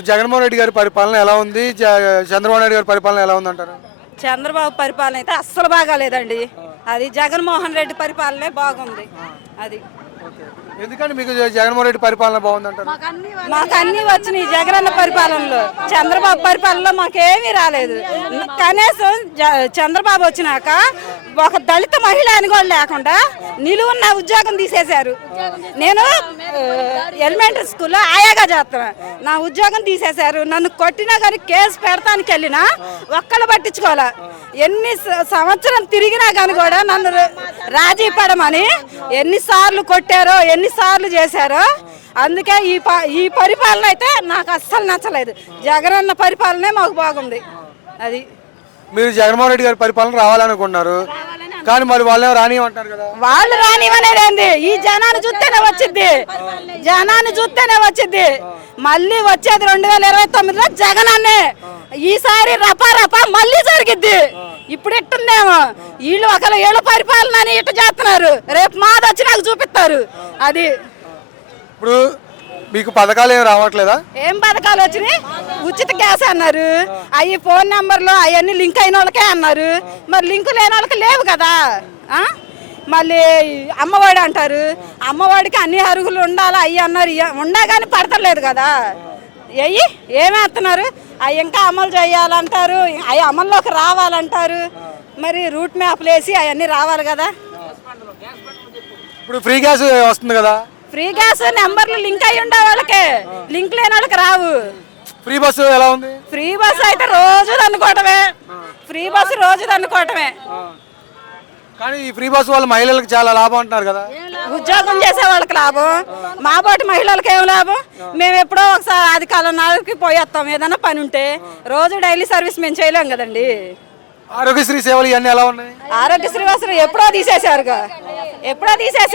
ఇప్పుడు జగన్మోహన్ రెడ్డి గారి పరిపాలన ఎలా ఉంది? చంద్రబాబు నాయుడు గారి పరిపాలన ఎలా ఉంది అంటారు? చంద్రబాబు పరిపాలన అయితే అస్సలు బాగాలేదండి. అది జగన్మోహన్ రెడ్డి పరిపాలనే బాగుంది. అది ఎందుకని మీకు జగన్మోహన్ రెడ్డి పరిపాలన బాగుందంటారు? మాకు అన్ని వచ్చినాయి జగనన్న పరిపాలనలో. చంద్రబాబు పరిపాలనలో మాకేమీ రాలేదు. కనీసం చంద్రబాబు వచ్చినాక ఒక దళిత మహిళ అని కూడా లేకుండా నిలువున్న ఉద్యోగం తీసేశారు. నేను ఎలిమెంటరీ స్కూల్లో ఆయాగా చేస్తున్నా, నా ఉద్యోగం తీసేశారు. నన్ను కొట్టినా కానీ కేసు పెడతానికి వెళ్ళినా ఒక్కళ్ళు పట్టించుకోవాలా. ఎన్ని సంవత్సరం తిరిగినా కానీ కూడా నన్ను రాజీ పడమని ఎన్నిసార్లు కొట్టారో ఎన్నిసార్లు చేశారో. అందుకే ఈ పరిపాలన అయితే నాకు అస్సలు నచ్చలేదు. జగనన్న పరిపాలనే మాకు బాగుంది. అది మీరు జగన్మోహన్ రెడ్డి గారి పరిపాలన రావాలనుకున్నారు, కానీ మరి వాళ్ళే రానివ్వమంటారు కదా? వాళ్ళు రానివ్వనేది ఏంది? ఈ జనాన్ని చూస్తేనే వచ్చింది, జనాన్ని చూస్తేనే వచ్చింది. మళ్ళీ వచ్చేది 2029లో జగనన్నే. ఈసారి రపా మళ్ళీ జరిగిద్ది. ఇప్పుడు ఎట్టుందేమో వీళ్ళు ఒకరు ఏళ్ళ పరిపాలన అని ఇట్టు చేస్తున్నారు, రేపు మాది వచ్చి నాకు చూపిస్తారు. అది ఇప్పుడు మీకు పథకాలు ఏమి రావట్లేదా? ఏం పథకాలు వచ్చినాయి? ఉచిత గ్యాస్ అన్నారు, అవి ఫోన్ నెంబర్లు అవన్నీ లింక్ అయిన వాళ్ళకే అన్నారు. మరి లింకు లేని వాళ్ళకి లేవు కదా. మళ్ళీ అమ్మఒడి అంటారు, అమ్మఒడికి అన్ని అరుగులు ఉండాలి అవి అన్నారు. ఉండా కానీ పడతలేదు కదా. అయ్యి ఏమేస్తున్నారు? అవి ఇంకా అమలు చేయాలంటారు, అవి అమల్లోకి రావాలంటారు. మరి రూట్ మ్యాప్లు వేసి అవన్నీ రావాలి కదా. ఇప్పుడు ఫ్రీ గ్యాస్ వస్తుంది కదా? ఫ్రీ గ్యాస్ నెంబర్లు లింక్ అయి ఉండే వాళ్ళకే, లింక్ లేని వాళ్ళకి రావు. ఫ్రీ బస్సు ఎలా ఉంది? ఫ్రీ బస్సు అయితే రోజు దన్నుకోవటమే, ఫ్రీ బస్సు రోజు దన్నుకోవటమే. కానీ ఈ ఫ్రీ బస్సు వల్ల మహిళలకు చాలా లాభం అంటున్నారు కదా? ఉద్యోగం చేసే వాళ్ళకి లాభం, మా పాటి మహిళలకు ఏం లాభం? మేము ఎప్పుడో ఒకసారి 10 పోయేస్తాం ఏదైనా పని ఉంటే. రోజు డైలీ సర్వీస్ మేము చేయలేం కదండి. ఆరోగ్యశ్రీ సేవలు ఇవన్నీ ఎలా ఉన్నాయి? ఆరోగ్యశ్రీ అసలు ఎప్పుడో తీసేశారుగా, ఎప్పుడో తీసేసారు.